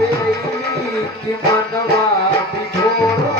पेली कि मनवा बिझोरो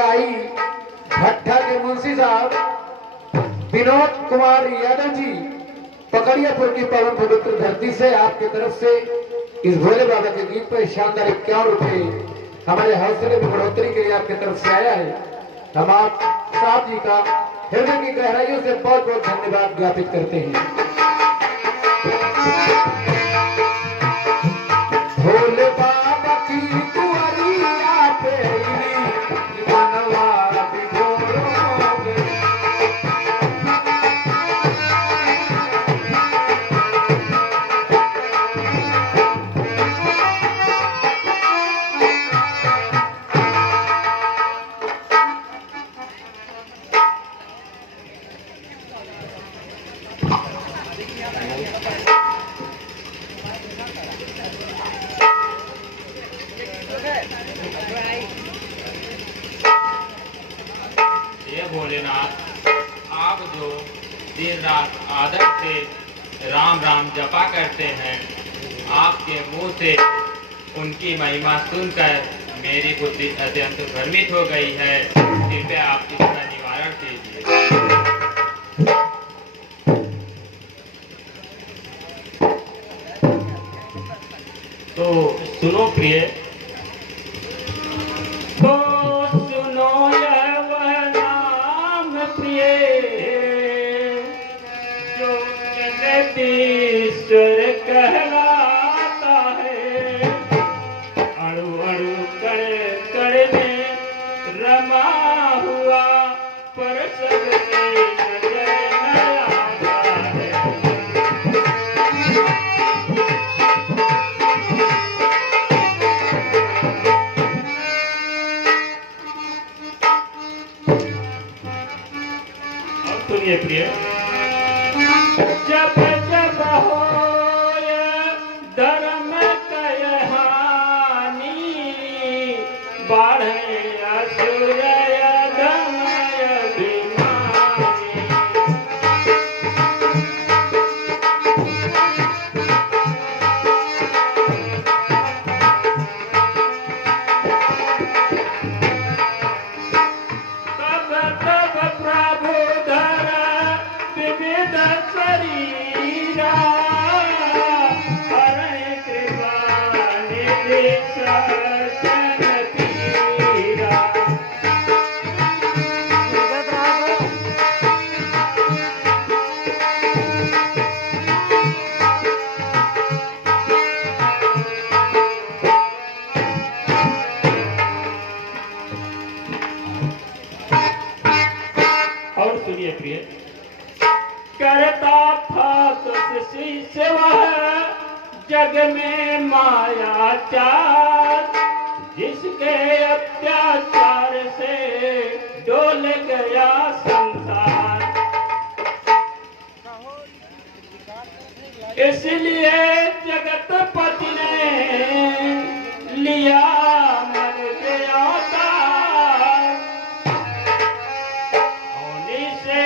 आई भट्टा के मुंशी साहब विनोद कुमार यादव जी पकड़ियापुर की पवन पवित्र धरती से आपकी तरफ से इस भोले बाबा के गीत पर शानदार 51 रुपए हमारे हौसले में बढ़ोतरी के लिए आपकी तरफ से आया है। हम आप साहब जी का हृदय की गहराइयों से बहुत बहुत धन्यवाद ज्ञापित करते हैं। भोले बाबा की कुंवरिया पेली मनवा बिझोरोगे भोलेनाथ, आप जो दिन रात आदत से राम राम जपा करते हैं, आपके मुंह से उनकी महिमा सुनकर मेरी बुद्धि अत्यंत भ्रमित हो गई है। कृपया आप इसका निवारण कीजिए। तो सुनो प्रिय, तो सुनो ईश्वर कहलाता है। अणु अणु कण कण में रमा हुआ पर सबसे नजर न आता है। और सुनिए प्रिय, जब जब होय धर्म कहानी बाढ़े असुर धमय अभिमानी। तब तब प्रभु धर विविध शरीरा, हरे कृपा निधि सज्जन पीरा। और सुनिए प्रिय, करता था तो शिष्य वह जग में माया चार, जिसके अत्याचार से डोल गया संसार। इसलिए जगतपति ने लिया मन के अवतार, होने से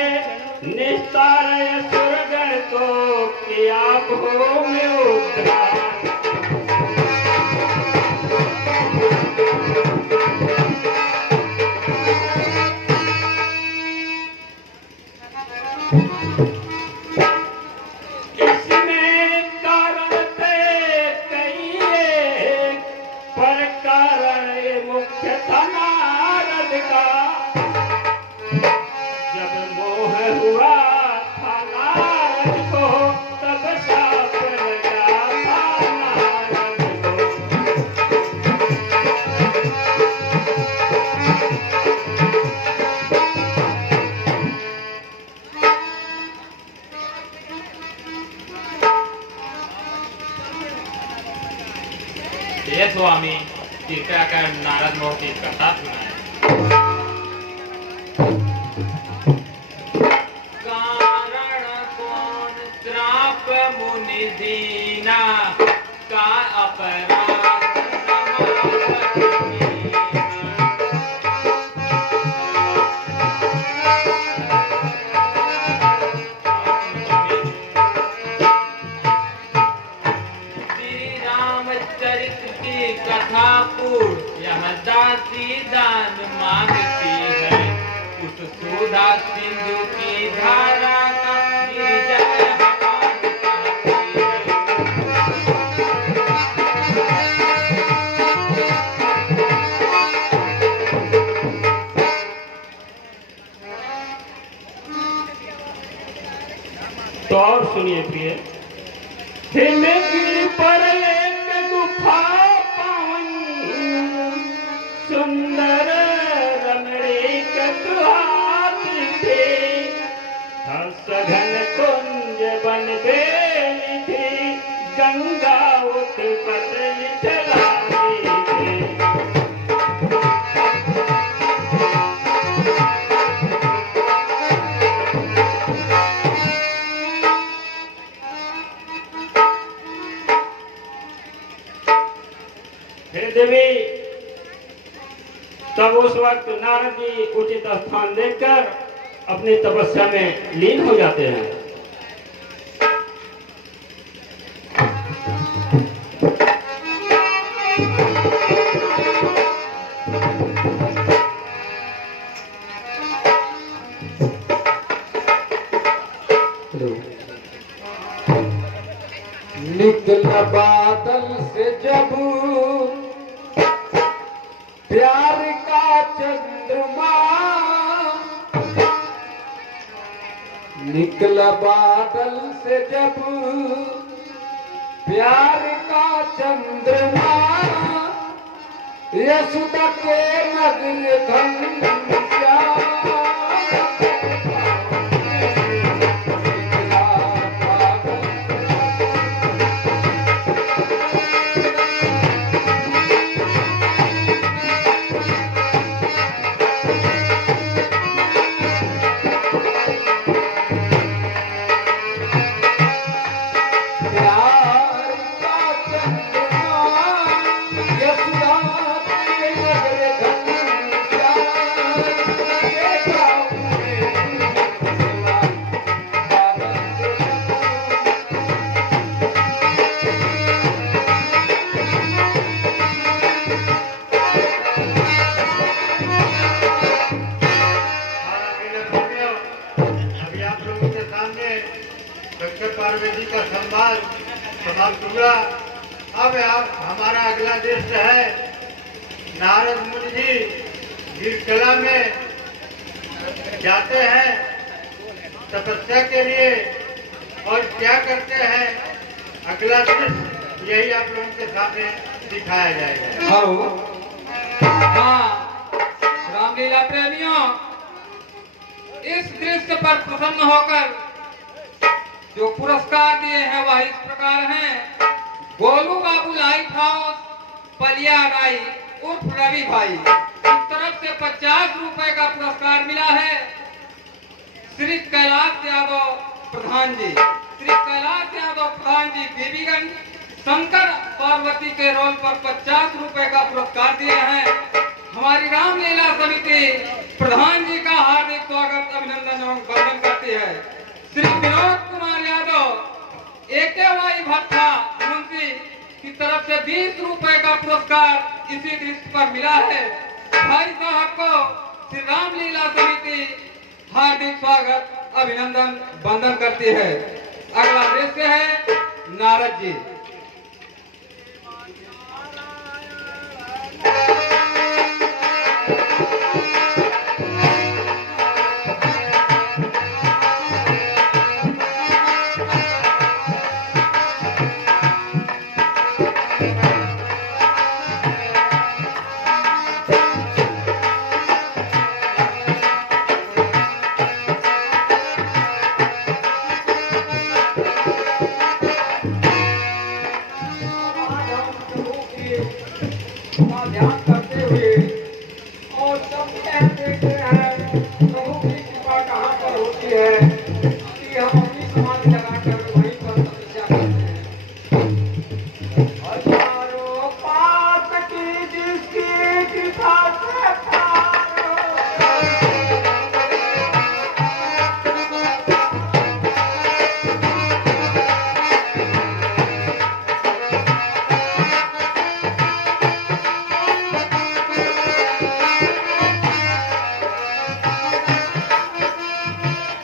निस्तार स्वर्ग को किया भूमि उद्धार। कारण ये मुख्य था नारद का। जब मोह हुआ था नारद को, तब शाप लगा था नारद को। ये स्वामी कृपया कर नारद मोह की कथा सुनाए। कारण कौन श्राप मुनि दीना, का अपराध कथा पूर्ण यह दासी दान मांगती है, उस सुधा सिंधु की धारा का निर्जय हवन करती है। तो और सुनिए प्रिय, हिमगिरी पर एक गुफा पावन, सुंदर रमणीक सुहावनी थी। सघन कुंज बन बेली थी, गंगा उत्पत चलाती थी। हे देवी, तब उस वक्त नारद जी उचित स्थान देखकर अपनी तपस्या में लीन हो जाते हैं। निकला बादल से जब प्यार का चंद्रमा, निकला बादल से जब प्यार का चंद्रमा, यशोदा के नगन घनश्याम। पार्वती का संवाद समाप्त हुआ। अब हमारा अगला दृश्य है, नारद मुनि जी गिरकला में जाते हैं तपस्या के लिए और क्या करते हैं, अगला दृश्य यही आप लोगों के सामने दिखाया जाएगा। हाँ, रामलीला प्रेमियों, इस दृश्य पर प्रसन्न होकर जो पुरस्कार दिए हैं वह इस प्रकार हैं। गोलू बाबू लाइट हाउस पलिया राई उर्फ रवि भाई, इस तरफ से 50 रुपए का पुरस्कार मिला है। श्री कैलाश यादव प्रधान जी, श्री कैलाश यादव प्रधान जी बीबीगंज शंकर पार्वती के रोल पर 50 रुपए का पुरस्कार दिए हैं। हमारी रामलीला समिति प्रधान जी का हार्दिक स्वागत अभिनंदन एवं वंदन करती है। श्री विनोद कुमार यादव एकेवाई भट्टा मुंशी की तरफ से 20 रुपए का पुरस्कार इसी दृश्य पर मिला है। भाई साहब को श्री रामलीला समिति हार्दिक स्वागत अभिनंदन वंदन करती है। अगला दृश्य है नारद जी। का ध्यान करते हुए और सब यह देखते हैं प्रभु की कृपा कहाँ पर होती है कि हम अपनी समाधि लगाकर वहीं पर तपस्या करते हैं। हजारों पाप की जिसकी कृपा से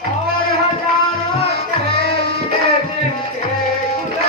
और हजारों के जिनके खुले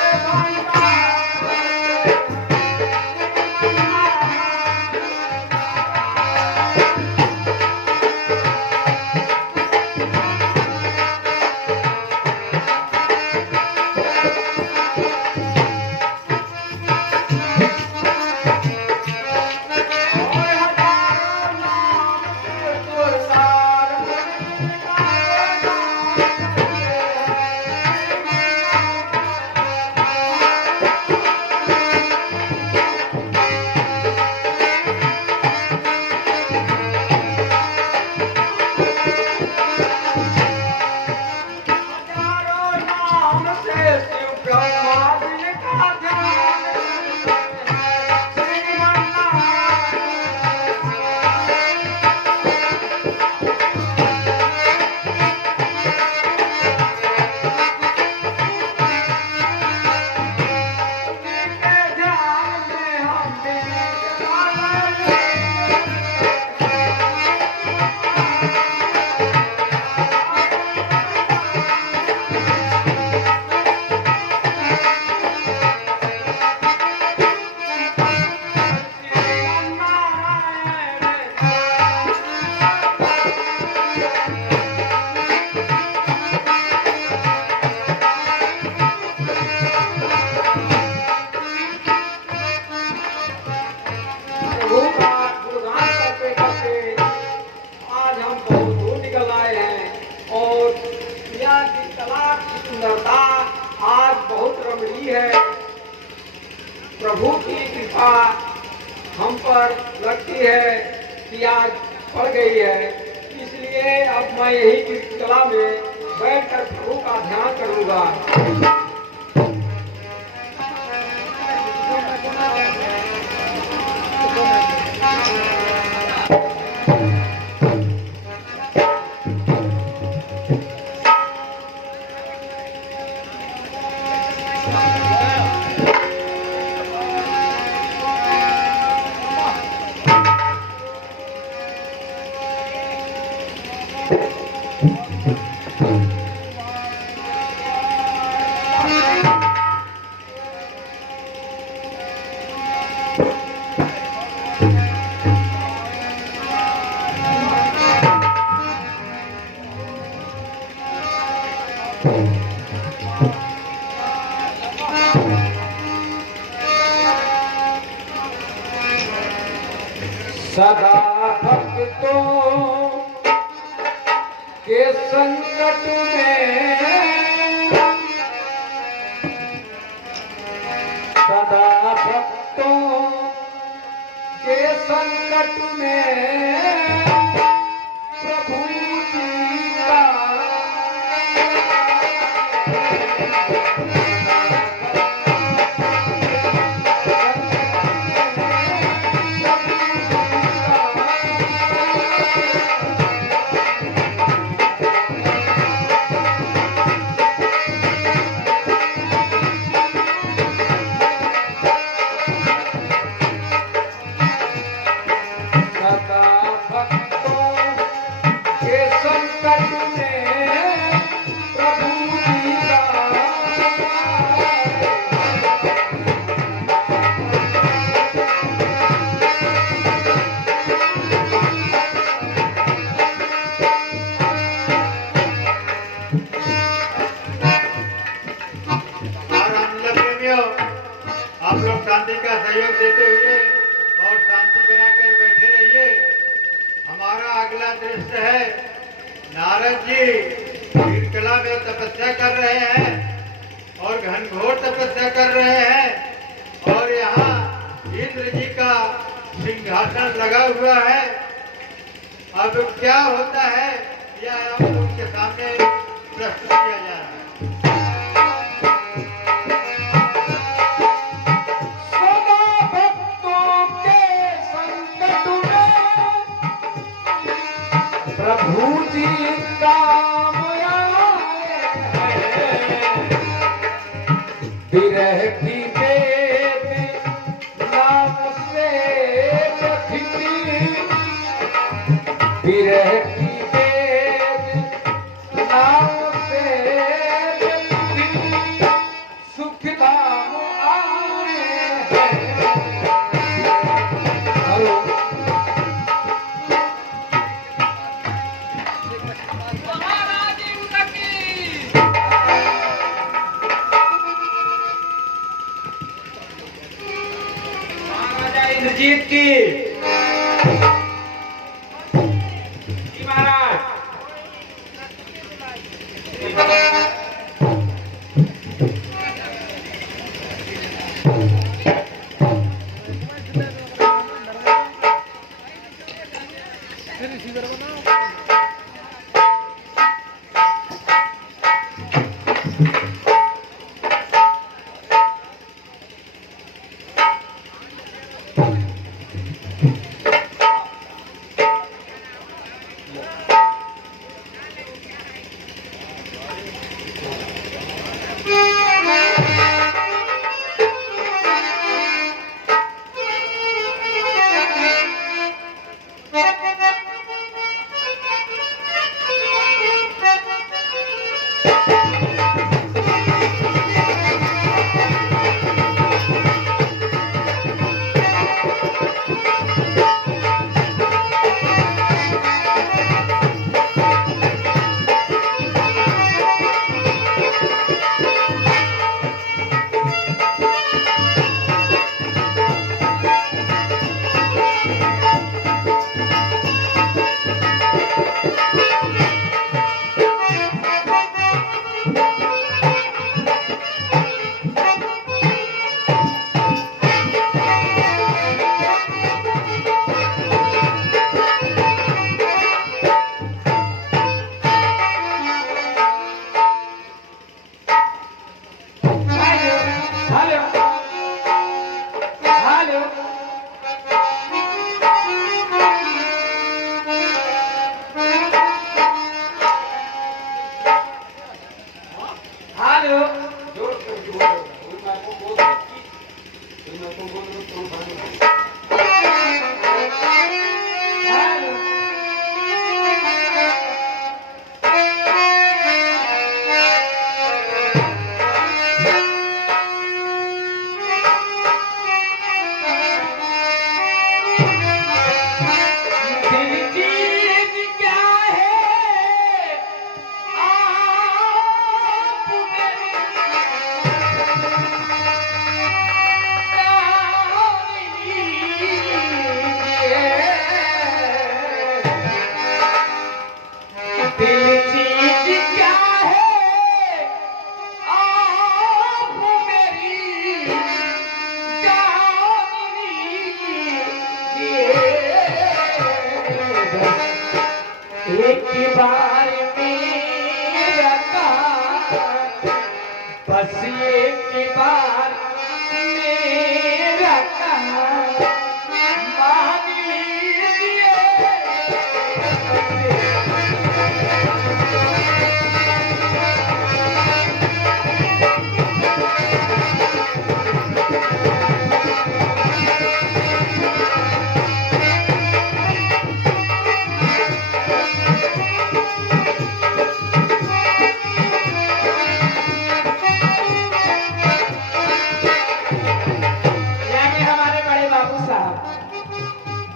प्रभु का गुणगान करते करते आज हम बहुत दूर निकल आए हैं और यह की कला की सुंदरता आज बहुत रमणीय है। प्रभु की कृपा हम पर लगती है कि आज पड़ गई है, इसलिए अब मैं यही की कला में बैठकर प्रभु का ध्यान करूंगा। सदा भक्तों के संकट में, सदा भक्तों के संकट में प्रभु जी का आप लोग शांति का सहयोग देते हुए और शांति बनाकर बैठे रहिए। हमारा अगला दृश्य है नारद जी वीरकला में तपस्या कर रहे हैं और घनघोर तपस्या कर रहे हैं और यहाँ इंद्र जी का सिंहासन लगा हुआ है। अब क्या होता है यह आप लोगों के सामने प्रस्तुत किया जा रहा है। सदा भक्तों के संकट में प्रभु जी काम आए हैं। विरह की वेद नाम से प्रथिति, विरह की वेद नाम से प्रथिति, सुख धाम आए हैं। हेलो महाराज इंद्र की महाराजा इंद्रजीत की जी महाराज।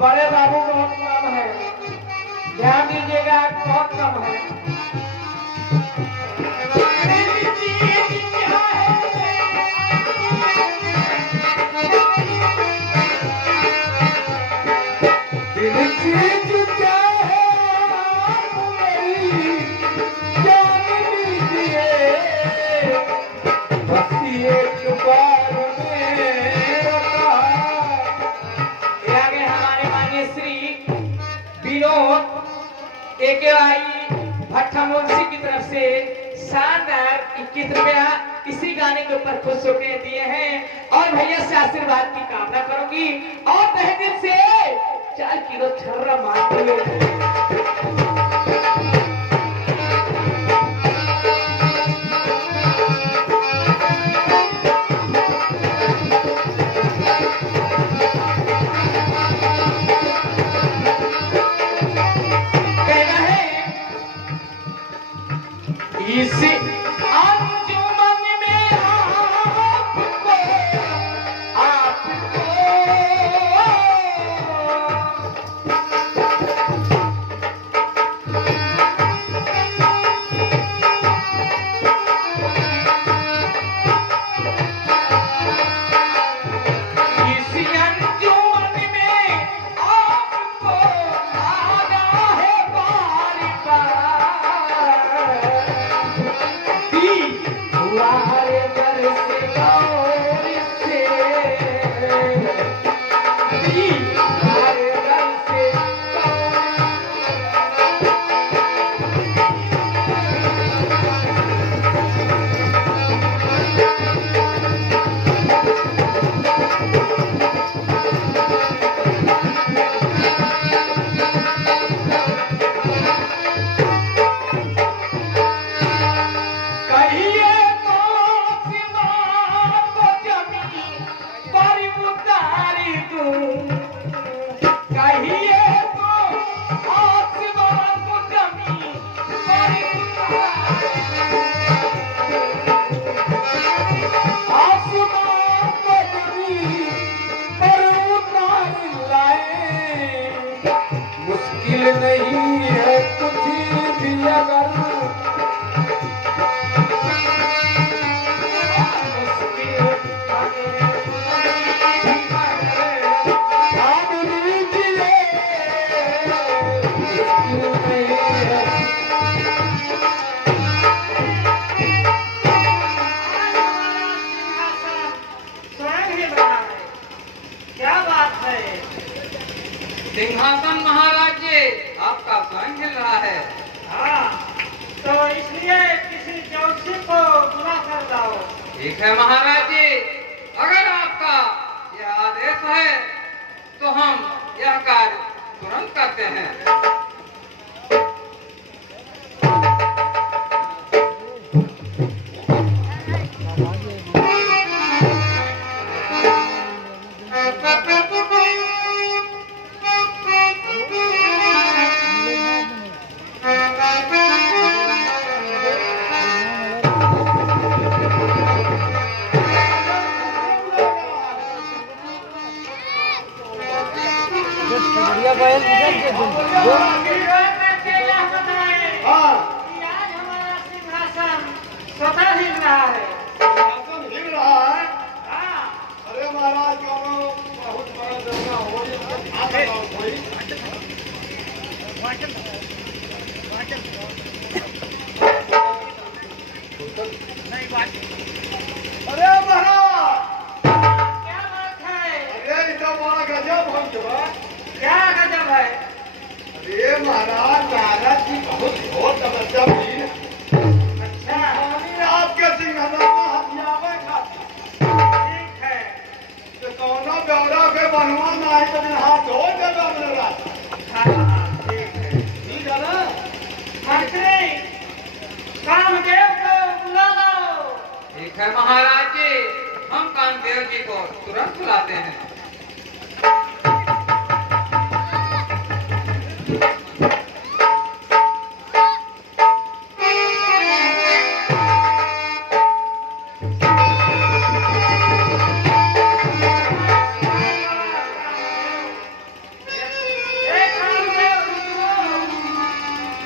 बड़े बाबू बहुत कम है, ध्यान दीजिएगा, बहुत कम है। दिल चीज क्या है मेरी जान लीजिए, बस एक बार मेरा विनोद एकेवाई भट्टा मुंशी की तरफ से शानदार 21 रुपया इसी गाने के ऊपर खुश होकर दिए हैं और भैया से आशीर्वाद की कामना करूंगी और तहे दिल से 4 किलो छर्रा मांगती हूँ। इसी अंजुमन में आपको इसी अंजुमन में आपको आना है बार बार हमारे घर से गौर से हमारे घर से मुश्किल नहीं है कुछ भी अगर सिंहासन महाराज जी आपका स्वयं हिल रहा है। हाँ, तो इसलिए किसी जोशी को बुला कर लाओ। ठीक है महाराज जी, अगर आपका यह आदेश है तो हम यह कार्य तुरंत करते हैं। स्वतः हिल रहा है। हिल रहा है। अरे महाराज बहुत बड़ा जगह अरे महाराज क्या बात है? अरे इतना बड़ा गजब हम जो क्या गजब है? अरे महाराज नारद जी बहुत बहुत तपस्या की। अच्छा, आपके सिंहासन में हथियावे खातिर ठीक है। तो कौनो बेवड़ा के बनवा नहीं तो दिन हाथ धो देगा मेरा। हाँ, ठीक है। ठीक है ना? मंत्री, कामदेव को बुला लाओ। ठीक है महाराज जी, हम कामदेव जी को तुरंत बुलाते हैं।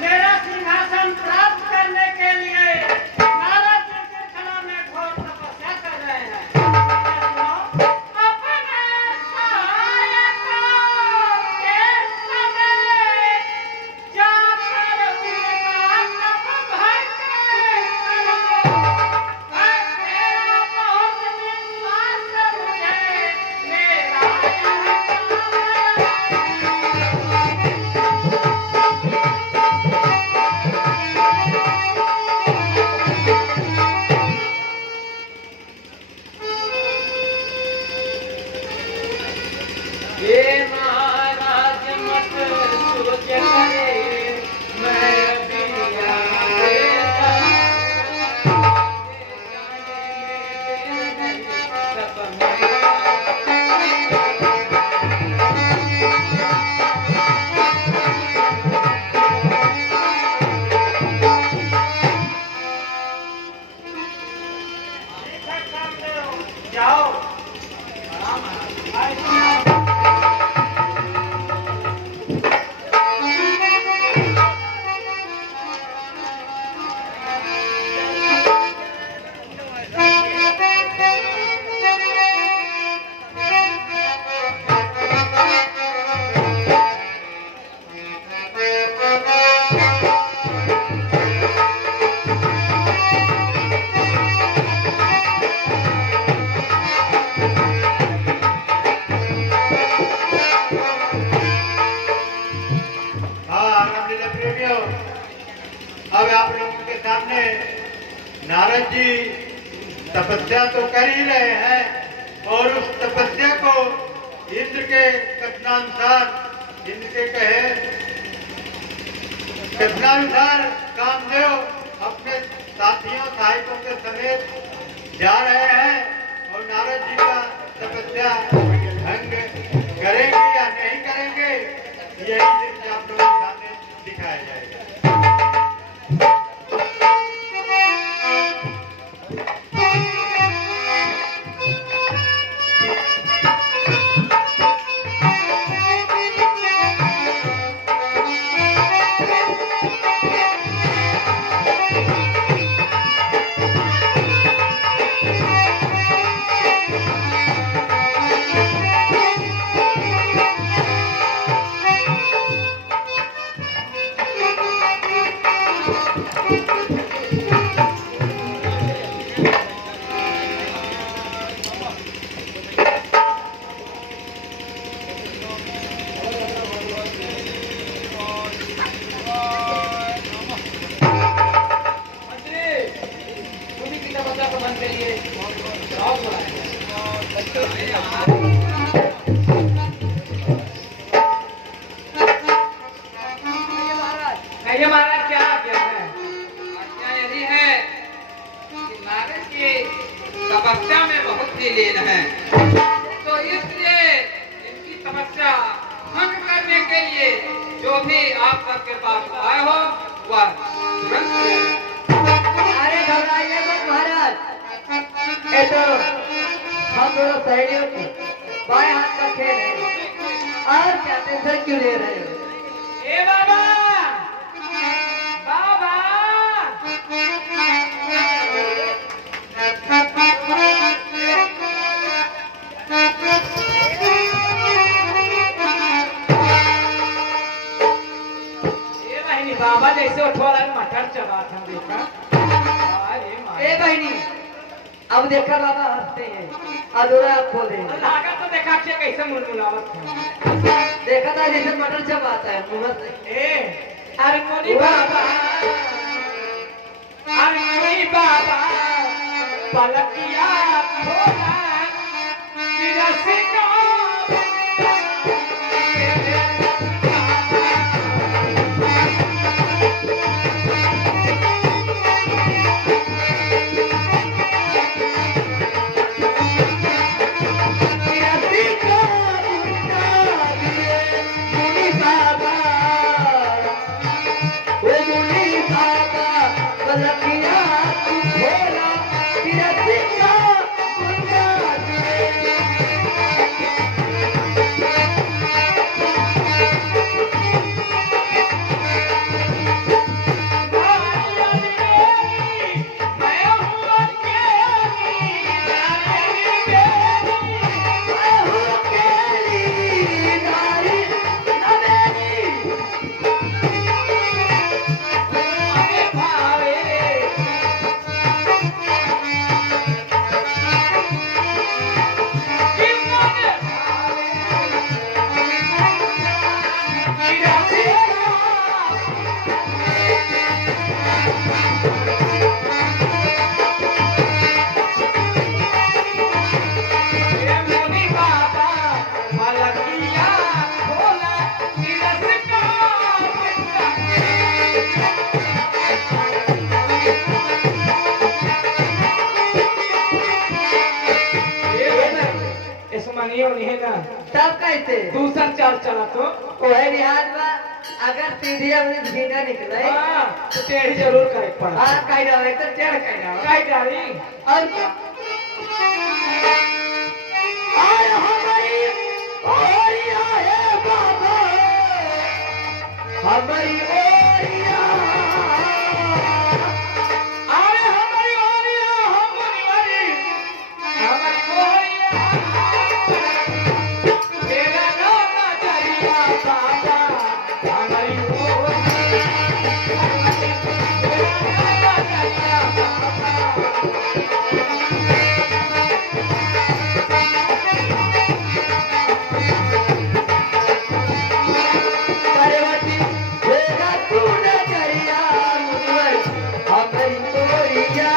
मेरा सिंहासन प्राप्त करने के लिए नारद जी के खला में घोर तपस्या कर रहे हैं। अपना नारद जी तपस्या तो कर ही रहे हैं और उस तपस्या को इंद्र के कथनानुसार, इंद्र के कहे कथनानुसार कामदेव अपने साथियों सहायकों के समेत जा रहे हैं और नारद जी का तपस्या भंग करेंगे या नहीं करेंगे, यही दृश्य आप लोगों के सामने दिखाया जाएगा। तपस्या में बहुत ही लीन है, तो इसलिए इनकी तपस्या भंग करने के लिए जो भी आप सबके पास आए हो वह तुरंत अरे घबराइए मत महाराज, ये तो हम दोनों सहेलियों के बाएं हाथ का खेल है और क्या टेंशन क्यों ले रहे हो? ए बाबा बाबा बाबा जैसे उठवाला मटर चबा था देखा। ए बहनी अब देखा बाबा हंसते हैं, अधूरा खोल दे लागा तो देखा कि कैसे मुनमुनावत था, देखा था जैसे मटर चबाता है मुंह से। ए अरे मोनी बाबा, अरे मोनी बाबा पलकिया खोला तेरा सिंगार तब कैसे दूसरा चाल चला तो वही रिहाज में अगर सीधी अपनी भीगा निकले तो टेढ़ी जरूर करे पड़ा। हाँ कहीं डाले तो टेढ़ कहीं डाली और क्या आय हमारी ओरिया है बाबा, हमारी ओरिया अरे हमारी ओरिया हमारी ओरिया तेरा नाम चलिया बाबा हमारी ओरिया तेरा नाम चलिया बाबा। परवती तेरा तू न करिया मुनिवर हमारी ओरिया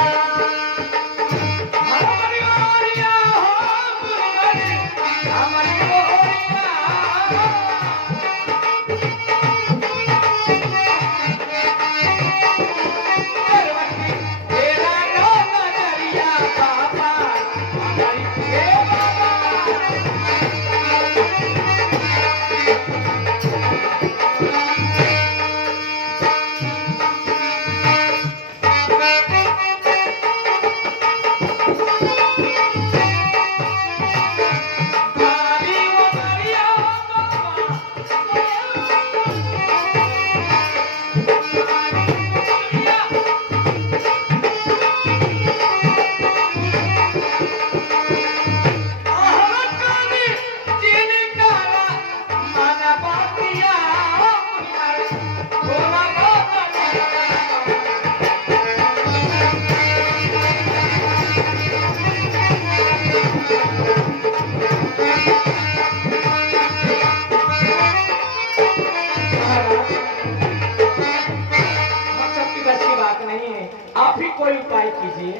आप ही कोई उपाय कीजिए।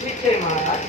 ठीक है महाराज।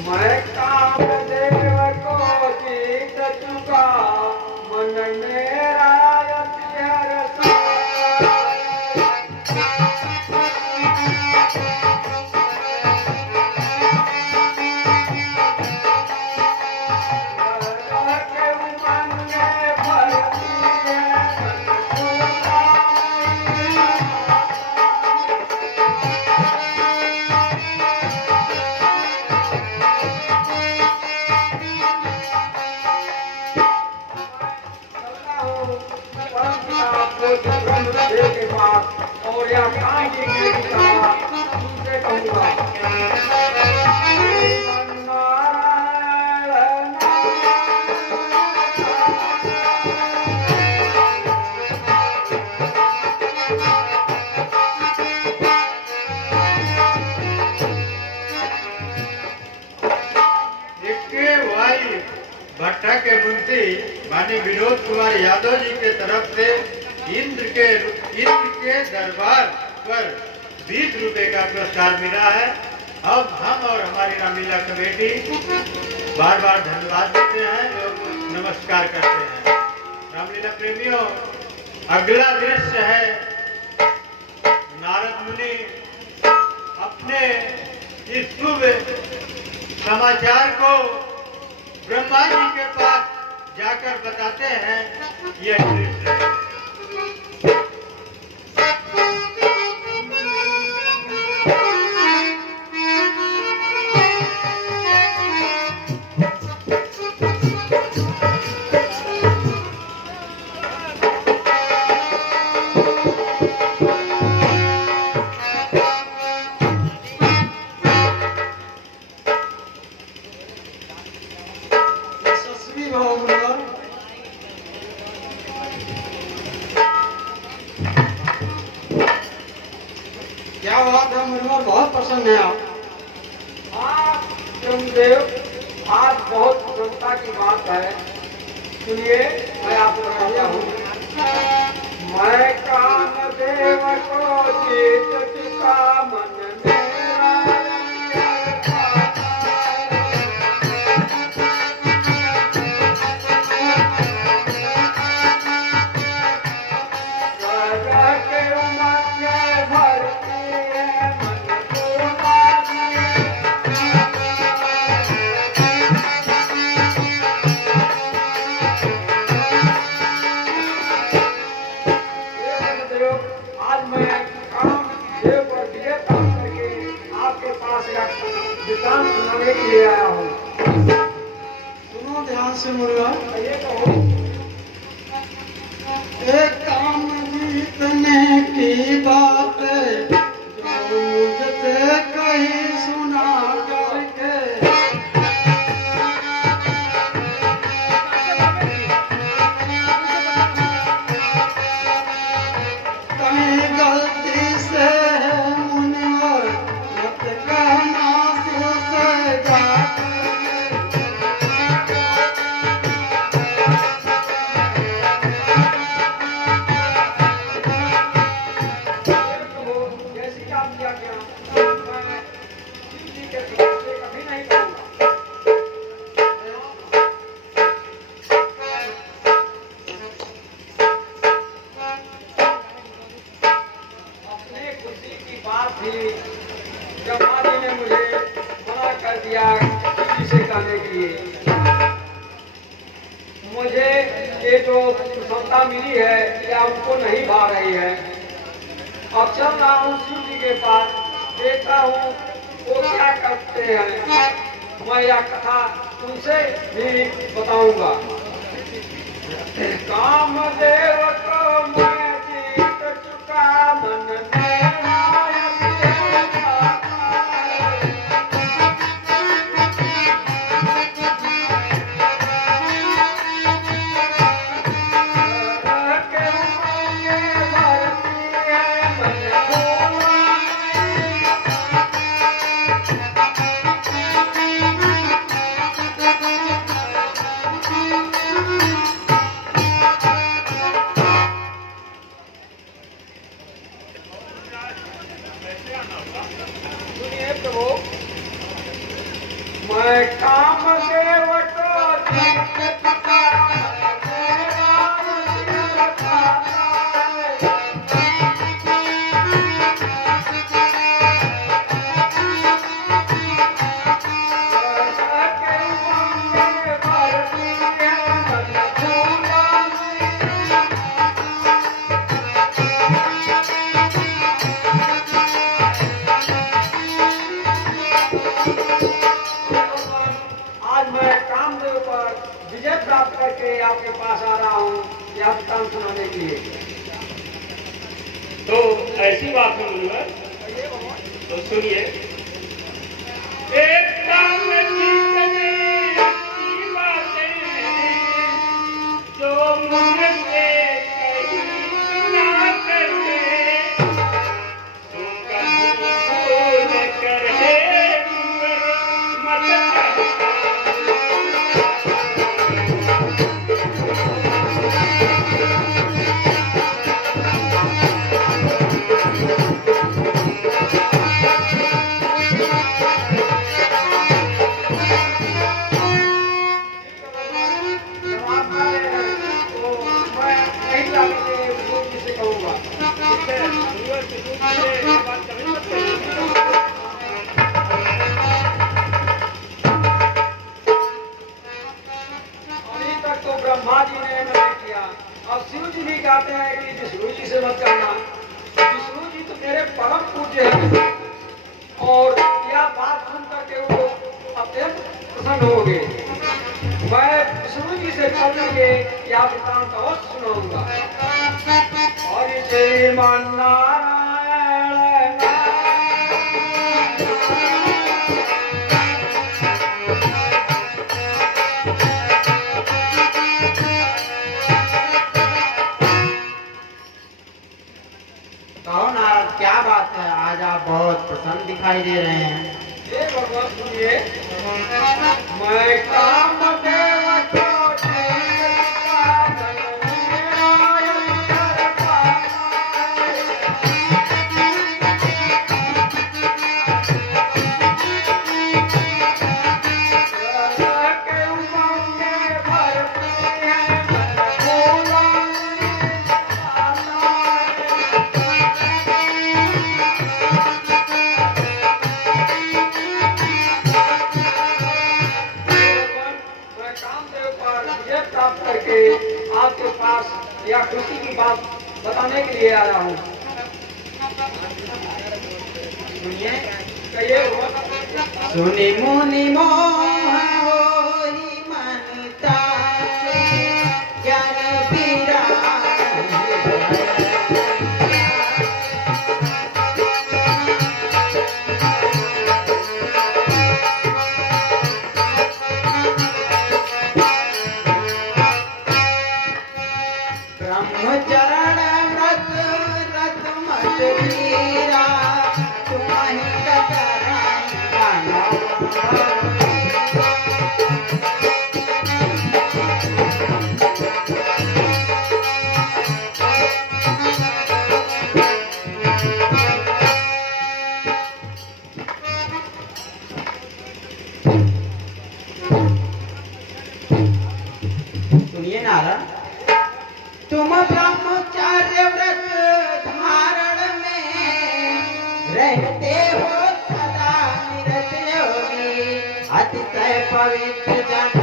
मैं काम देव को जीत चुका मन मेरा अतिहरता। के मन में भरती के पास और यहाँ काम की तुमसे कहूँगा भट्टा के मुंशी माननीय विनोद कुमार यादव जी के तरफ से इंद्र के दरबार पर 20 रुपए का पुरस्कार मिला है। अब हम और हमारी रामलीला कमेटी बार बार धन्यवाद देते हैं और नमस्कार करते हैं। रामलीला प्रेमियों, अगला दृश्य है नारद मुनि अपने इस शुभ समाचार को ब्रह्मा जी के पास जाकर बताते हैं। यह दृश्य है। क्या बात है मुझे बहुत पसंद है आप। हाँ ब्रह्मदेव, आज बहुत प्रसन्नता की बात है। सुनिए, मैं आपको बताता हूँ। मैं कामदेव को जीत चुका मन मेरा सुनाने के लिए आया हूँ। सुनो ध्यान से मुर्गा। ये कहो। एक काम जीतने की बात जो मुझसे कहीं सुना करके कहीं गलती से मुनिवर मत कहना से जाकर जैसी आप किया गया, मैं शिव जी के तरफ से कभी नहीं करूँगा। अपने खुशी की बात थी जब माँ जी ने मुझे मना कर दिया शिव जी से कहने के लिए। मुझे ये जो प्रसन्नता मिली है या उनको नहीं भा रही है। अब चल रहा हूँ शिव जी के पास, देखता हूँ वो क्या करते हैं। मैं यह कथा उनसे भी बताऊंगा। कामदेव को मैं जीत चुका मन मेरा सुनिए प्रभु, मैं कामदेव को जीत चुका मेरा मन खाता है। आज मैं कामदेव पर विजय प्राप्त करके आपके पास आ रहा हूँ यह वृत्तांत सुनाने के लिए। तो ऐसी बात है मुनिवर, तो सुनिए। एक काम जीतने की बातें जो मुझसे कहीं ना करके, तो कभी भूल कर है मत कहना। ब्रह्मा जी ने मना किया। अब शिव जी भी कहते हैं कि विष्णु जी से मत करना। विष्णु जी तो मेरे परम पूज्य हैं और यह बात सुन करके वो अत्यंत प्रसन्न हो गए। मैं विष्णु जी से चल करके यह वृत्तांत अवश्य सुनाऊंगा। और श्रीमान नारायण कहो नारद, क्या बात है? आज आप बहुत प्रसन्न दिखाई दे रहे हैं। हे भगवान सुनिए, मैं काम देव को देवता बनूं कर पाए। के उमंगे भरती है मन मैं कामदेव पर विजय प्राप्त करके आपके पास यह खुशी की बात बताने के लिए आया हूँ। सुनिए। कहिए। सुनि मुनि मोह होई मनता, ज्ञान ब्रह्मचरण व्रत रत मत वीरा, तुम्हि सुनिए नारद, तुम ब्रह्मचर्य व्रत धारण में रहते हो सदा निरत योगी, अतिशय पवित्र जन